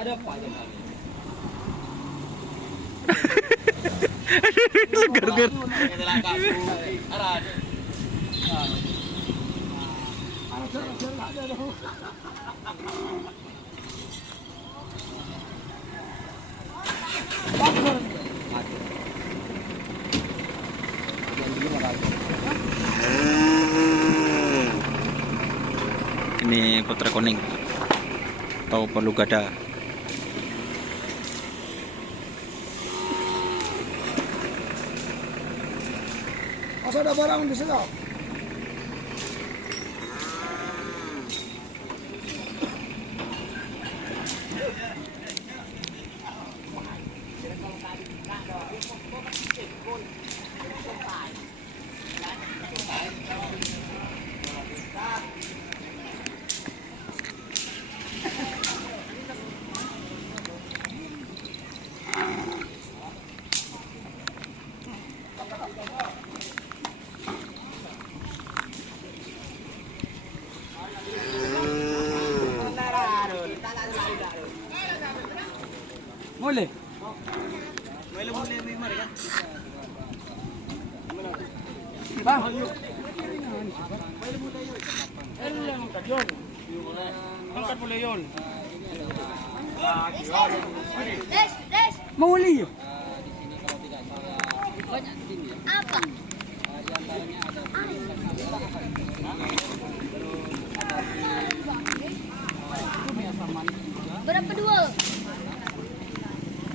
Ada apa aja Legar-legar. Ini putra kuning atau palu gada. Masa ada barang di sana? Boleh. Bang. Angkat boleh yon. Des. Mau uli. Apa? Berapa dua?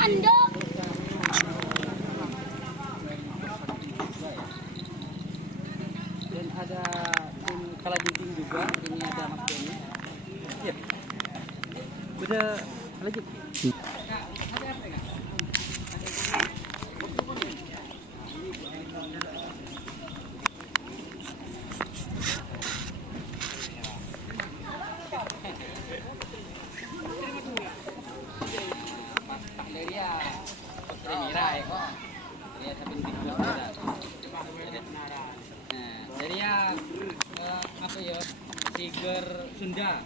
Tanda. Dan ada tim kalajengking juga. Ini ada Mas Denny. Iya. Udah lagi. Jadi ya apa ya tiger Sunda.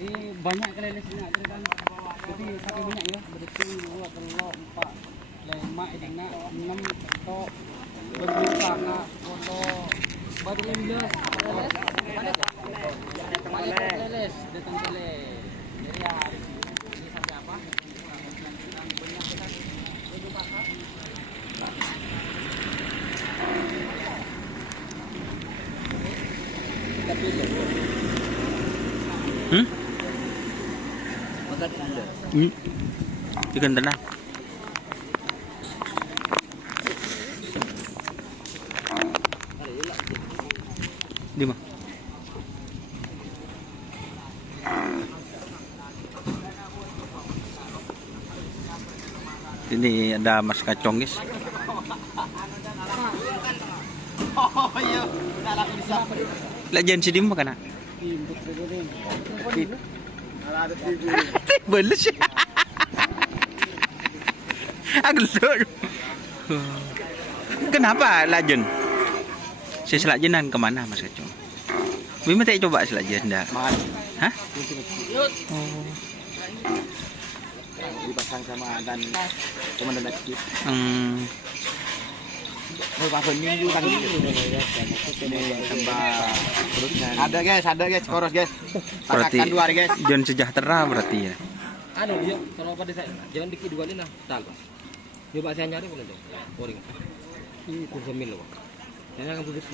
Ini banyak kelelesnya kan. Tapi sampai banyak ya. Berarti 2, 3, 4, 5, 6, tok. Berbuka nak foto. Baru 15. Leles, datang leles. Jadi ya ini sampai apa? Ikan tenang. Di mana? Ini ada mas kacong, guys. Oh iya, udah bisa. Lah jangan sedih makan. Beles ya. Agak. Kenapa lajen? Si selajenan kemana mas kacong? Bima tak coba selajen dah. Hah? Oh. Dipasang sama dan komandan aktif. Ada guys, koros guys. Berarti John sejahtera berarti ya. Anu dia kalau pada saya jangan dikit dua nah. Tal. Coba saya nyari boleh tuh. Boring. Ini kurang mil loh. Saya akan tulis.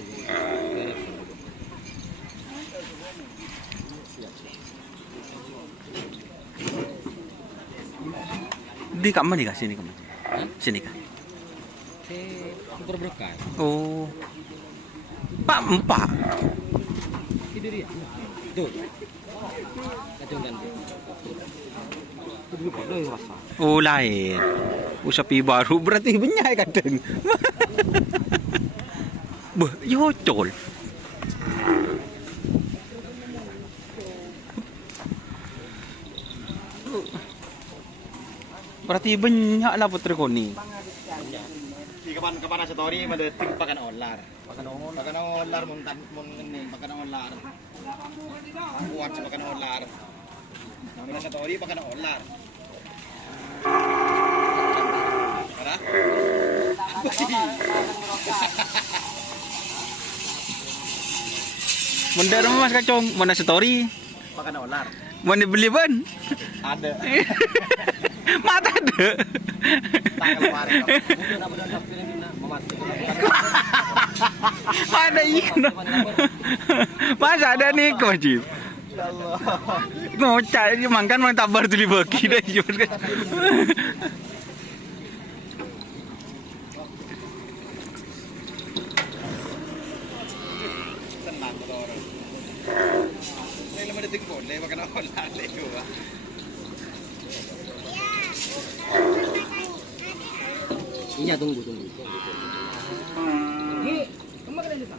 Di kamar nih kah sini kamar? Sini kah? Super berkah. Oh. Pak. Tidur ya? Tuh. Kacung ganti. Itu dulu bodoh ya rasa. Oh lain. Sapi baru berarti benyai kadang. Beh, yo col. Berarti banyak lah putri koni. Di kapan story mendetik pakan olar. Pakan olar mun ini pakan olar. Kuat pakan olar. Namanya story pakan olar. Ada? Benda Mas Kacong, mana story? Pakan olar. Mana beli ban? Ada. Mata ada. Tak kemarin. Mana ini? Masa ada nih wajib. Ngocak ini makan mau tabar tuli bagi dah. Tenang orang. Ini mendetik boleh pakan olar lagi. Iya tunggu. Kamu kena juga.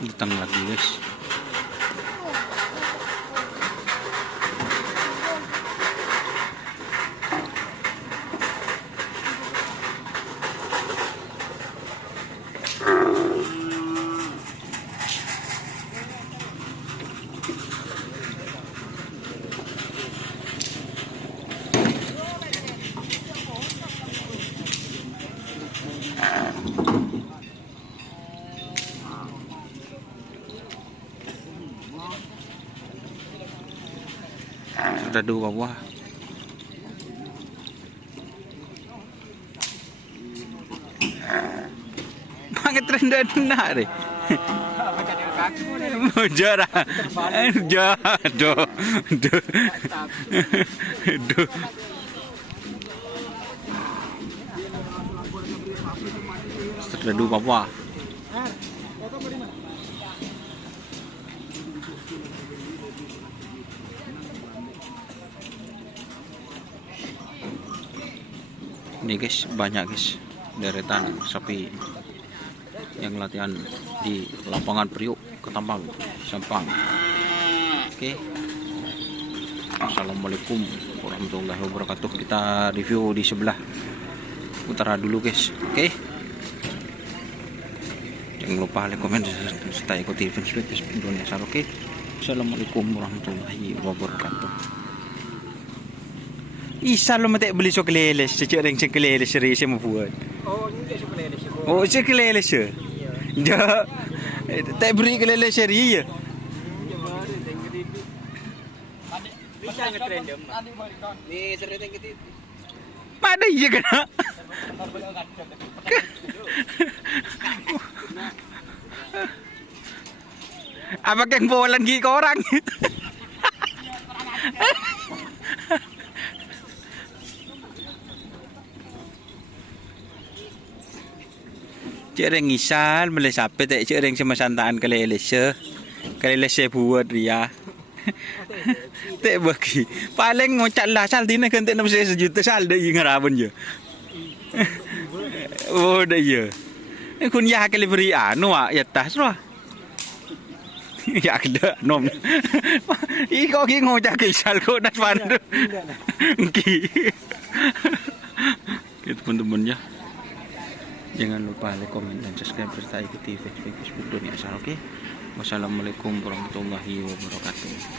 Datang lagi guys. Sudah 2 buah. Pakai tren dan nak deh. Jarah. Jatuh. Sudah 2 buah. Ini guys, banyak guys deretan sapi yang latihan di lapangan Priok, Ketapang, Sampang. Oke. Assalamualaikum warahmatullahi wabarakatuh. Kita review di sebelah utara dulu guys. Oke. Jangan lupa like, komen, serta ikuti Facebook Indonesia. Oke. Assalamualaikum warahmatullahi wabarakatuh. Isa lo mati beli coklat sejak ring coklat seri saya mau buat. Oh, ini dia coklat. Oh, coklat sih. Ja. Tak beri coklat seri ya. Bisa ngetren dia. Nih, seri yang gitu. Mana iya kena? Apa yang bolan gigi ke orang? Cereng isal boleh sampai tak cereng sama santaan kali lese buat dia tak bagi paling ngocak lah sal dina kan tak nak sejuta sal dah ingat abang je. Oh dah ya kun ya kali beri anu ya tas lah ya ada nom iko ki ngocak isal ko nas pandu ki gitu teman-teman ya. Jangan lupa like, komen, dan subscribe serta ikuti Facebook Dunia Asal. Oke. Wassalamualaikum warahmatullahi wabarakatuh.